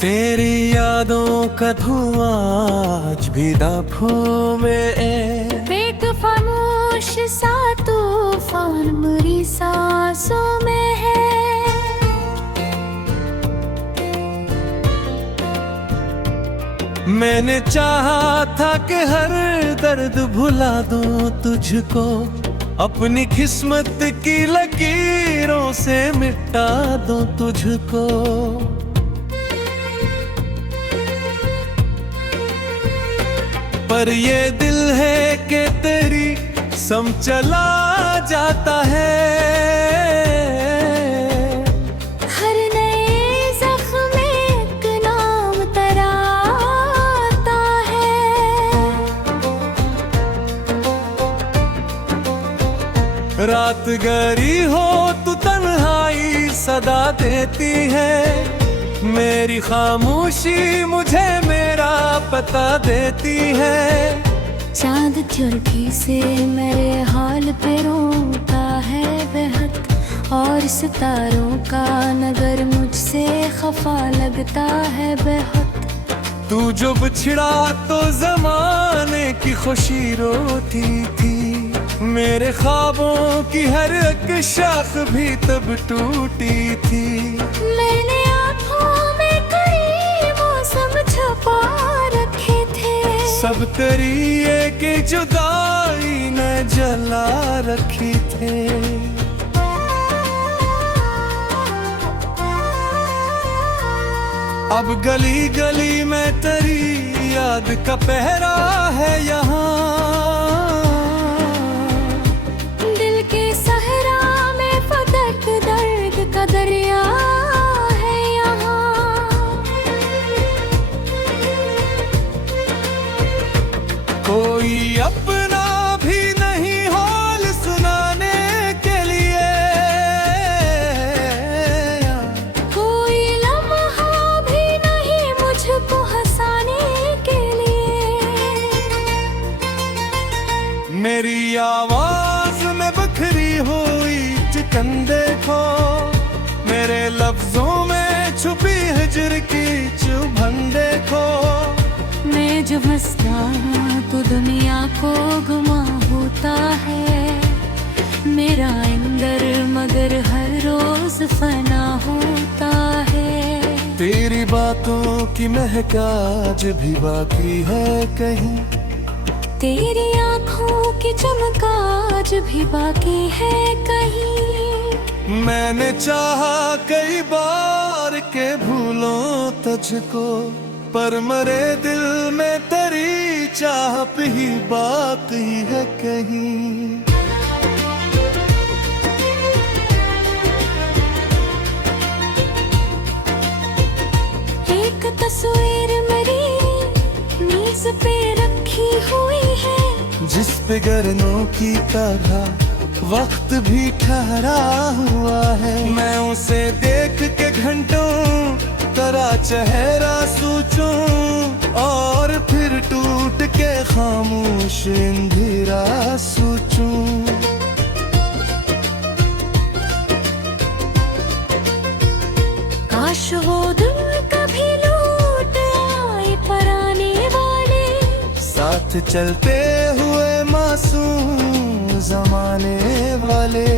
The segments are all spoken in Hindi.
तेरी यादों का धुआं आज भी दाफों में एक खामोश सा तूफान मेरी सांसों में है। मैंने चाहा था कि हर दर्द भुला दूं तुझको, अपनी किस्मत की लकीरों से मिटा दूं तुझको। पर ये दिल है कि तेरी सम चला जाता है। हर नए जख्म में एक नाम तराता है। रात गहरी हो तो तन्हाई सदा देती है, मेरी खामोशी मुझे मेरा पता देती है। चांद चुरखी से मेरे हाल पे रोता है बेहद, और सितारों का नगर मुझसे खफा लगता है बेहद। तू जो बिछड़ा तो जमाने की खुशी रोती थी, मेरे ख्वाबों की हर एक शाख भी तब टूटी थी। मैंने आँखों में कई मौसम छुपा रखे थे, सब तेरी एक जुदाई ने जला रखी थे। अब गली गली में तेरी याद का पहरा है यहाँ, दिल के सहरा में फदक दर्द का दरिया है यहाँ। कोई अपना भी नहीं हाल सुनाने के लिए, कोई लम्हा भी नहीं मुझको हंसाने के लिए। मेरी आवाज में बखरी हुई चिकन देखो, मेरे लफ्जों में छुपी हिजर की चुभन देखो। मैं जो हंसता तो दुनिया को गुमा होता है, मेरा अंदर मगर हर रोज फना होता है। तेरी बातों की महक आज भी बाकी है कहीं, तेरी आँखों की चमक आज भी बाकी है कहीं। मैंने चाहा कई बार के भूलों तुझको, पर मरे दिल में तेरी चाह भी बाकी है कहीं। एक तस्वीर मेरी नीज़ पे रखी हुई है, जिस पे गरनों की तरह वक्त भी ठहरा हुआ है। मैं उसे देख के घंटों तेरा चेहरा सोचूं, और फिर टूट के खामोश अंधेरा सोचूं। काश वो दिन कभी लौट आए पराने वाले, साथ चलते हुए मासूम जमाने वाले।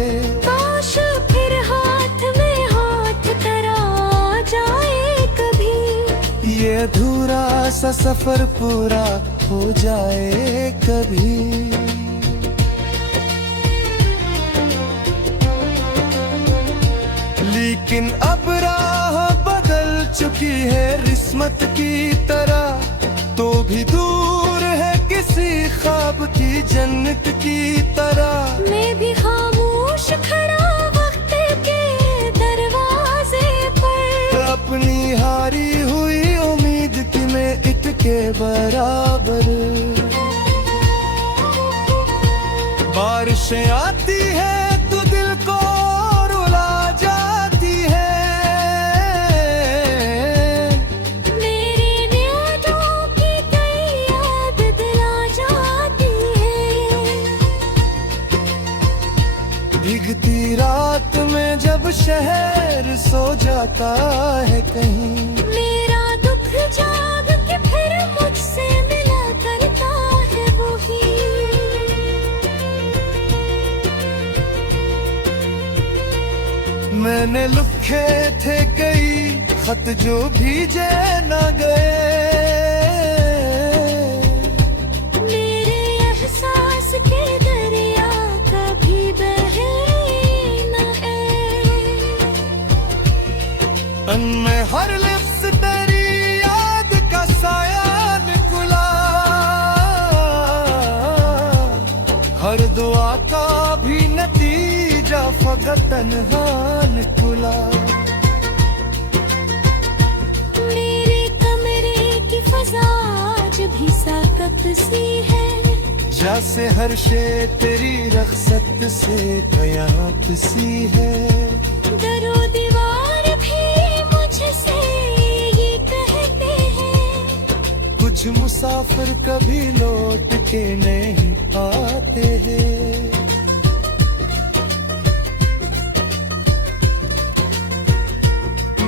काश फिर हाथ में हाथ तरा जाए कभी, ये अधूरा सा सफर पूरा हो जाए कभी। लेकिन अब राह बदल चुकी है किस्मत की तरह, तो भी दूर है किसी ख्वाब की जन्नत की तरह। मैं भी खामोश खड़ा वक्त के दरवाजे पर, अपनी हारी हुई उम्मीद की मैं इत के बराबर। बारिशें आती है तो दिल को रुला जाती है, मेरी यादों की कई याद दिला जाती है। भीगती रात में जब शहर सो जाता है कहीं, मेरा जाग के फिर मुझसे मिला करता है वही। मैंने लिखे थे कई खत जो भीजे न गए, मेरे एहसास के दरिया कभी बहे न मैं हर लिफ्स तेरी याद का साया निकला, हर दुआ का भी नतीजा फकत तन्हा निकला। मेरे कमरे की फजा आज भी साकत सी है, जैसे हर शे तेरी रखसत से कयामत सी है। दरो दीवार भी मुझसे ये कहते हैं, कुछ मुसाफिर कभी लौट के नहीं आते हैं।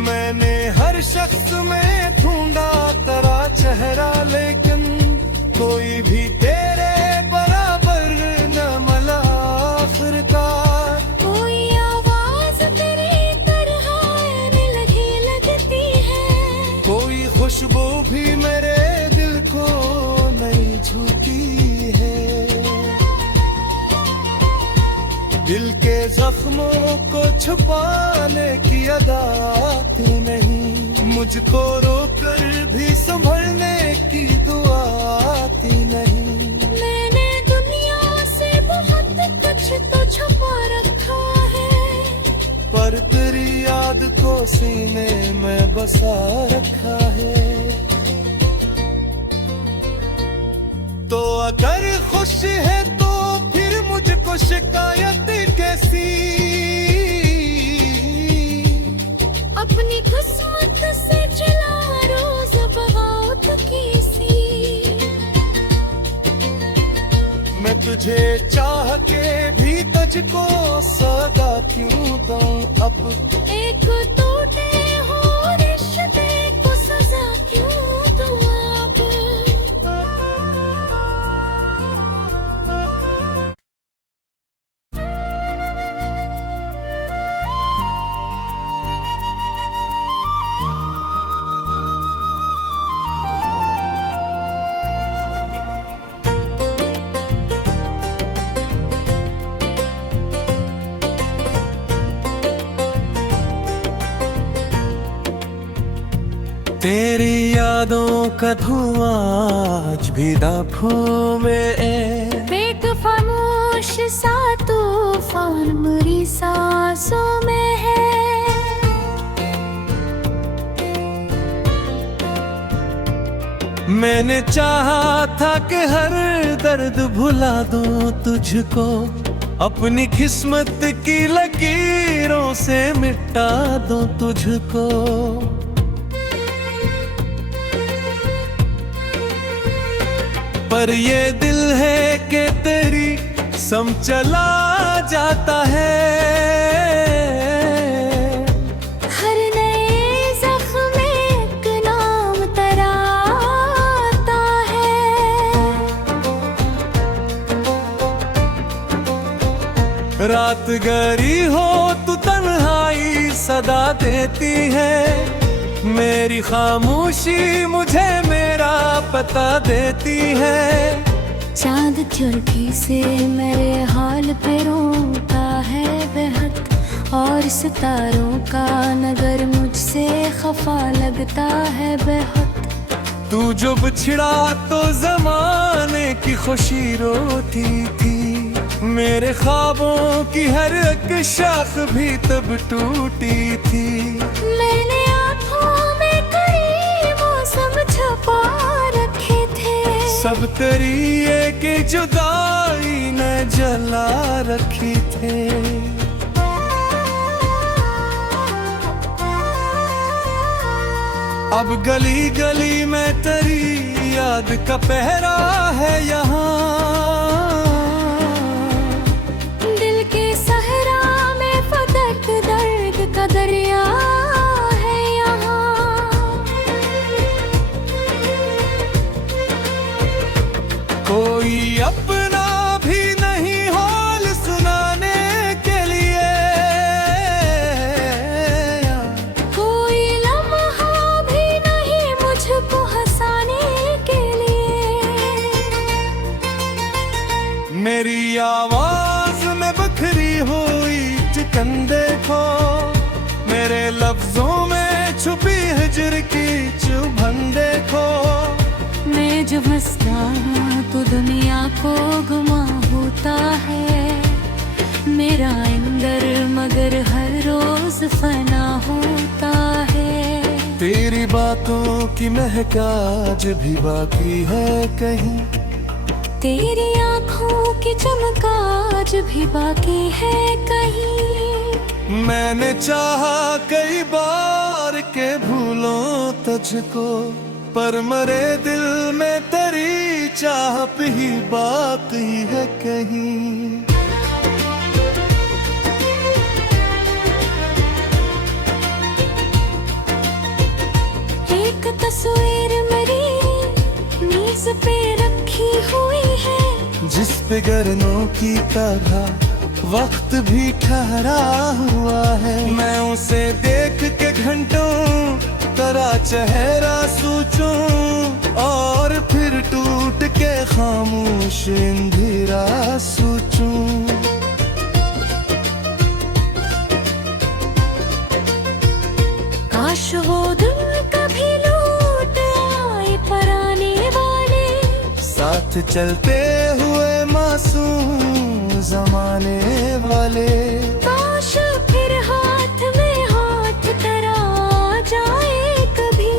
मैंने हर शख्स में ढूंढा तेरा चेहरा, लेकिन कोई भी तेरे बराबर न मिला आखिरकार। कोई आवाज तेरी तरह आने लगती है, कोई खुशबू भी मेरे दिल को नहीं छूती है। दिल के जख्मों को छुपाने की अदा तू नहीं, मुझको रोकर भी संभलने की दुआ आती नहीं। मैंने दुनिया से बहुत कुछ तो छुपा रखा है, पर तेरी याद को सीने में बसा रखा है। तो अगर खुश है तो फिर मुझको शिकायत कैसी, अपनी किस्मत से चला रोज बगावत की सी। मैं तुझे चाह के भी तुझको सदा क्यों दूं अब, एक टूटे हो रिश्ते को सजा क्यों दूं अब। तेरी यादों का धुआं आज भी दाफों में है, बेक खामोश सा तूफान मेरी सांसों में है। मैंने चाहा था कि हर दर्द भुला दूं तुझको, अपनी किस्मत की लकीरों से मिटा दूं तुझको। पर ये दिल है कि तेरी सम चला जाता है, हर नए जख्म में एक नाम तराता है। रात गरी हो तू तन्हाई सदा देती है, मेरी खामोशी मुझे मेरा पता देती है। चांद चुरकी से मेरे हाल पे रोता है बेहद, और सितारों का नगर मुझसे खफा लगता है बेहद। तू जो बिछड़ा तो जमाने की खुशी रोती थी, मेरे ख्वाबों की हर एक शाख भी तब टूटी थी। मैंने आँखों में कई मौसम छुपा रखे थे, सब तेरी एक जुदाई ने जला रखी थे। अब गली गली में तेरी याद का पहरा है यहाँ, दिल के सहरा में फदक दर्द का दरिया है यहाँ। हुई चिकन देखो, मेरे लफ्जों में छुपी हिजर की चुभन देखो। मैं जब हंसता तो दुनिया को गुमा होता है मेरा अंदर, मगर हर रोज फना होता है। तेरी बातों की महक आज भी बाकी है कहीं, तेरी आँखों की चमक आज भी बाकी है कहीं। मैंने चाहा कई बार के भूलों तुझको, पर मरे दिल में तेरी चाह भी बाकी है कहीं। एक तस्वीर मेरी नीज़ पे रखी हुई है, जिस पे गरनों की तरह वक्त भी ठहरा हुआ है। मैं उसे देख के घंटों तेरा चेहरा सोचूं, और फिर टूट के खामोश अंधेरा सोचूं। काश वो दिन कभी लौट आए पराने वाले, साथ चलते हुए मासूम जमाने वाले। काश फिर हाथ में हाथ तेरा आ जाए कभी,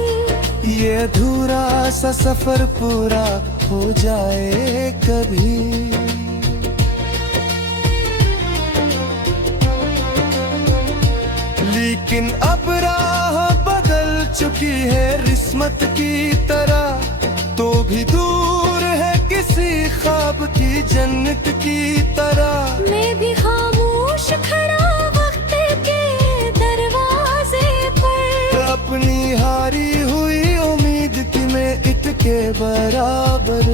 ये अधूरा सा सफर पूरा हो जाए कभी। लेकिन अब राह बदल चुकी है किस्मत की तरह, तो भी दूर है किसी ख्वाब की जन्नत की तरह। मैं भी खामोश खड़ा वक्त के दरवाजे पर, अपनी हारी हुई उम्मीद की मैं इत के बराबर।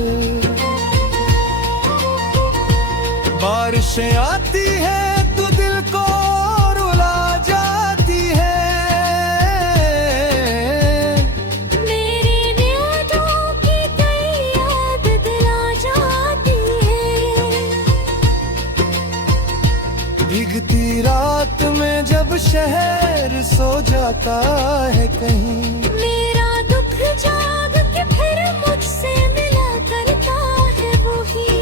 बारिशें आती है तो दिल को रुला जाती है, मेरी यादों की कई याद दिला जाती है। भीगती रात में जब शहर सो जाता है कहीं, मेरा दुख जाग के फिर मुझसे मिला करता है वही।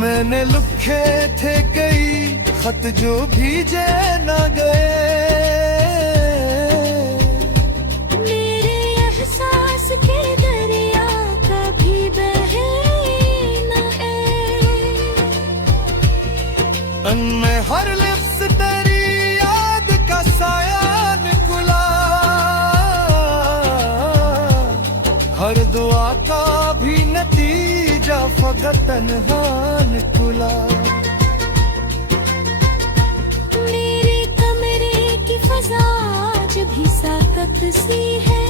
मैंने लिखे थे कई खत जो भीजे न गए, मेरे एहसास के दरिया कभी बहे न मैं हर लिफ्स तेरी याद का साया निकला, हर दुआ का भी नतीजा फकत तन्हा निकला। मेरे कमरे की फजा आज भी साकत सी है,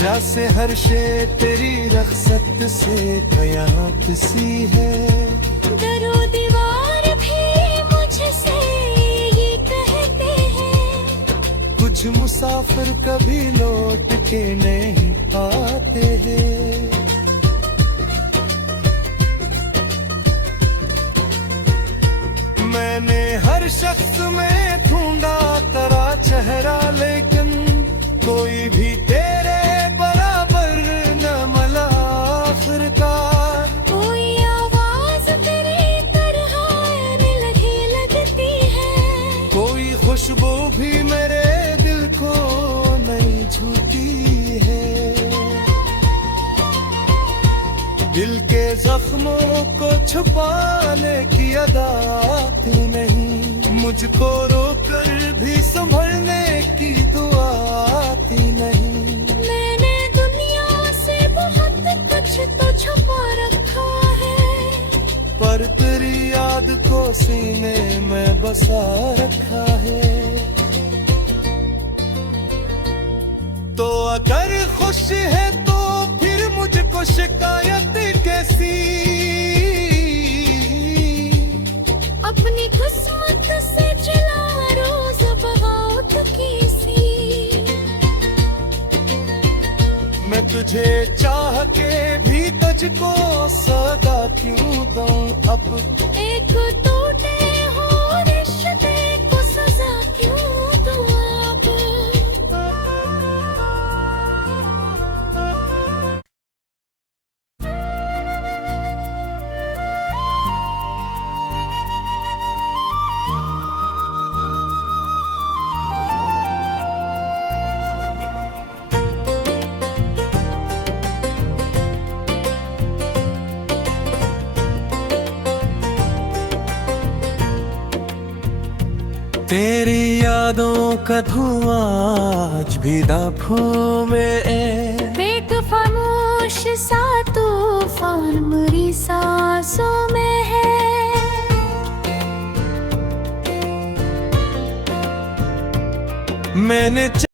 जैसे हर शे तेरी रखसत से कयामत सी है। दरो दीवार भी मुझसे ये कहते हैं, कुछ मुसाफिर कभी लौट के नहीं आते हैं। मैंने हर शख्स में ढूंढा तेरा चेहरा, लेकिन कोई भी तेरे बराबर न मिला आखिरकार। कोई आवाज तेरी तरह आने लगी लगती है, कोई खुशबू भी मेरे दिल को नहीं छूती है। दिल के जख्मों को छुपाने की अदा तू नहीं, मुझको रोकर भी संभलने की दुआ आती नहीं। मैंने दुनिया से बहुत कुछ तो छुपा रखा है, पर तेरी याद को सीने में बसा रखा है। तो अगर खुश है तो फिर मुझको शिकायत कैसी, अपनी किस्मत से चला रोज बगावत की सी। मैं तुझे चाह के भी तो तुझको सदा क्यों दूं अब। एक टूटे हो रिश्ते को सजा क्यों दूं अब। तेरी यादों का धुआं आज भी दाफों में है। एक खामोश सा तूफान मेरी सांसों में है। मैंने